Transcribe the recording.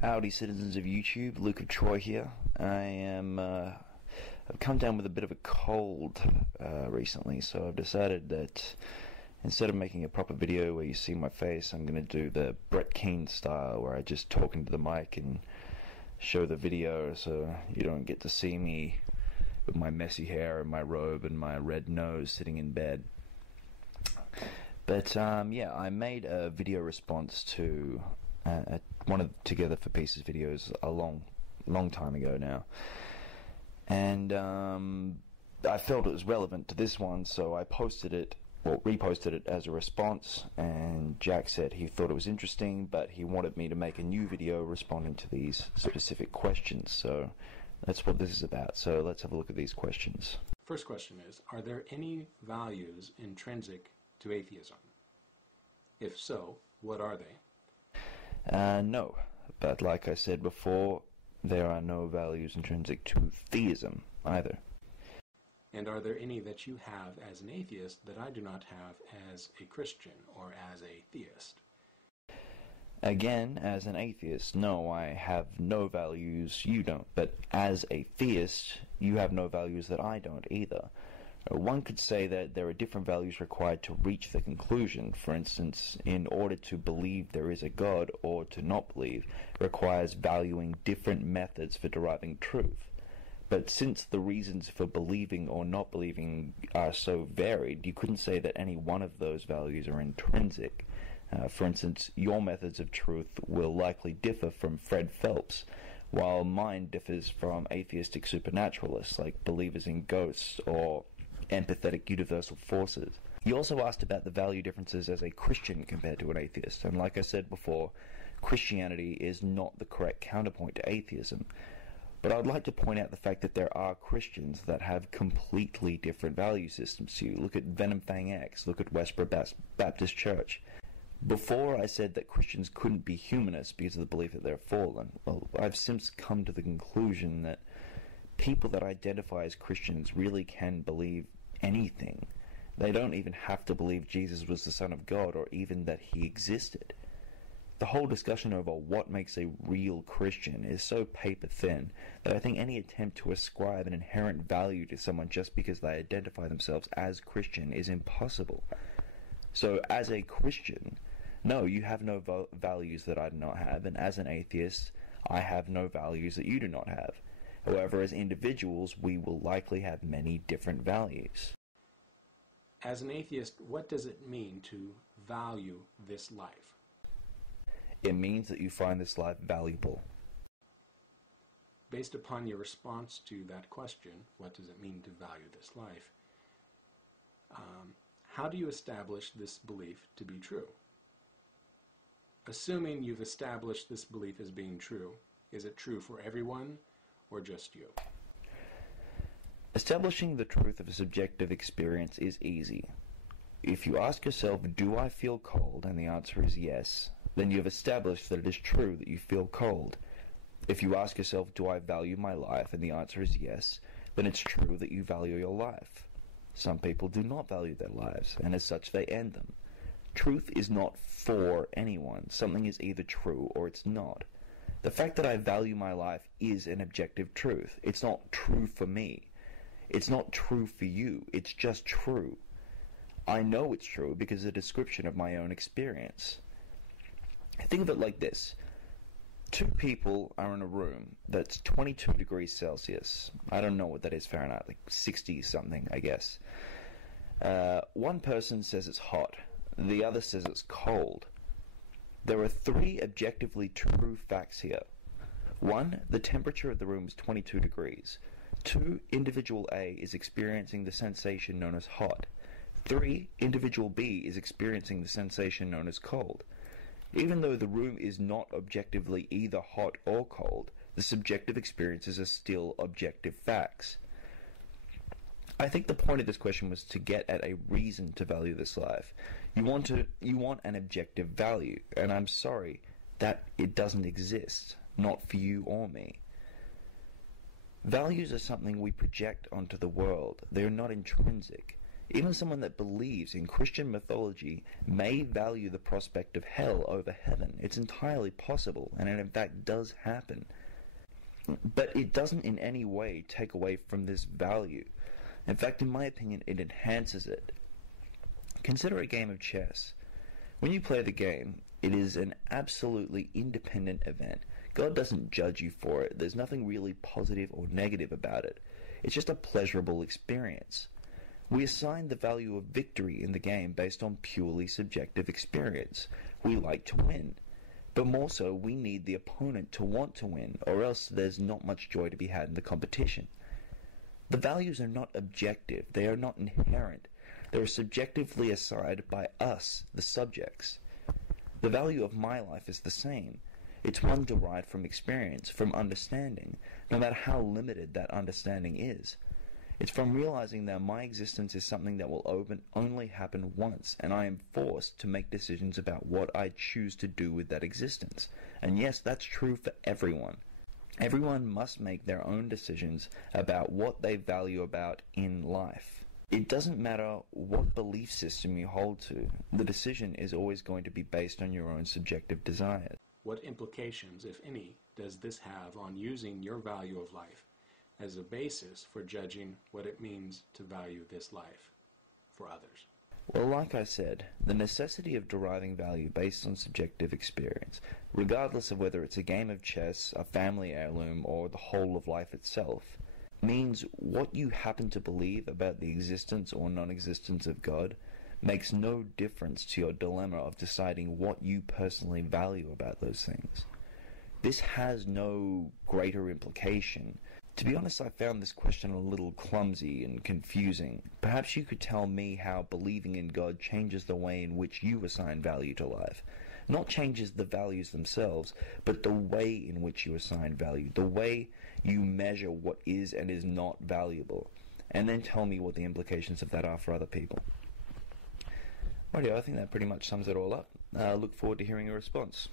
Howdy, citizens of YouTube. Luke of Troy here. I've come down with a bit of a cold recently, so I've decided that instead of making a proper video where you see my face, I'm going to do the Brett Keane style, where I just talk into the mic and show the video, so you don't get to see me with my messy hair and my robe and my red nose sitting in bed. But yeah, I made a video response to one of Together for Pieces videos a long time ago now, and I felt it was relevant to this one, so I posted it, or reposted it as a response. And Jack said he thought it was interesting, but he wanted me to make a new video responding to these specific questions. So that's what this is about. So let's have a look at these questions. First question is, are there any values intrinsic to atheism? If so, what are they? No, but like I said before, there are no values intrinsic to theism either. And are there any that you have as an atheist that I do not have as a Christian or as a theist? Again, as an atheist, no, I have no values you don't, but as a theist, you have no values that I don't either. One could say that there are different values required to reach the conclusion. For instance, in order to believe there is a God or to not believe, requires valuing different methods for deriving truth. But since the reasons for believing or not believing are so varied, you couldn't say that any one of those values are intrinsic. For instance, your methods of truth will likely differ from Fred Phelps, while mine differs from atheistic supernaturalists like believers in ghosts or empathetic universal forces. He also asked about the value differences as a Christian compared to an atheist, and like I said before, Christianity is not the correct counterpoint to atheism. But I'd like to point out the fact that there are Christians that have completely different value systems to you. Look at Venom Fang X, look at Westboro Baptist Church. Before I said that Christians couldn't be humanists because of the belief that they're fallen. Well, I've since come to the conclusion that people that identify as Christians really can believe anything. They don't even have to believe Jesus was the Son of God or even that he existed. The whole discussion over what makes a real Christian is so paper thin that I think any attempt to ascribe an inherent value to someone just because they identify themselves as Christian is impossible. So as a Christian, no, you have no values that I do not have, and as an atheist, I have no values that you do not have. However, as individuals, we will likely have many different values. As an atheist, what does it mean to value this life? It means that you find this life valuable. Based upon your response to that question, what does it mean to value this life? How do you establish this belief to be true? Assuming you've established this belief as being true, is it true for everyone or just you? Establishing the truth of a subjective experience is easy. If you ask yourself, do I feel cold, and the answer is yes, then you have established that it is true that you feel cold. If you ask yourself, do I value my life, and the answer is yes, then it's true that you value your life. Some people do not value their lives, and as such they end them. Truth is not for anyone. Something is either true or it's not. The fact that I value my life is an objective truth. It's not true for me. It's not true for you. It's just true. I know it's true because it's a description of my own experience. Think of it like this. Two people are in a room that's 22 degrees Celsius. I don't know what that is Fahrenheit, like 60 something, I guess. One person says it's hot. The other says it's cold. There are three objectively true facts here. 1, the temperature of the room is 22 degrees. 2, individual A is experiencing the sensation known as hot. 3, individual B is experiencing the sensation known as cold. Even though the room is not objectively either hot or cold, the subjective experiences are still objective facts. I think the point of this question was to get at a reason to value this life. You want an objective value, and I'm sorry that it doesn't exist, not for you or me. Values are something we project onto the world. They are not intrinsic. Even someone that believes in Christian mythology may value the prospect of hell over heaven. It's entirely possible, and it in fact does happen. But it doesn't in any way take away from this value. In fact, in my opinion, it enhances it. Consider a game of chess. When you play the game, it is an absolutely independent event. God doesn't judge you for it. There's nothing really positive or negative about it. It's just a pleasurable experience. We assign the value of victory in the game based on purely subjective experience. We like to win. But more so, we need the opponent to want to win, or else there's not much joy to be had in the competition. The values are not objective. They are not inherent. They are subjectively assigned by us, the subjects. The value of my life is the same. It's one derived from experience, from understanding, no matter how limited that understanding is. It's from realizing that my existence is something that will only happen once, and I am forced to make decisions about what I choose to do with that existence. And yes, that's true for everyone. Everyone must make their own decisions about what they value about in life. It doesn't matter what belief system you hold to. The decision is always going to be based on your own subjective desires. What implications, if any, does this have on using your value of life as a basis for judging what it means to value this life for others? Well, like I said, the necessity of deriving value based on subjective experience, regardless of whether it's a game of chess, a family heirloom, or the whole of life itself, means what you happen to believe about the existence or non-existence of God makes no difference to your dilemma of deciding what you personally value about those things. This has no greater implication. To be honest, I found this question a little clumsy and confusing. Perhaps you could tell me how believing in God changes the way in which you assign value to life. Not changes the values themselves, but the way in which you assign value, the way you measure what is and is not valuable, and then tell me what the implications of that are for other people. Rightio, I think that pretty much sums it all up. Look forward to hearing your response.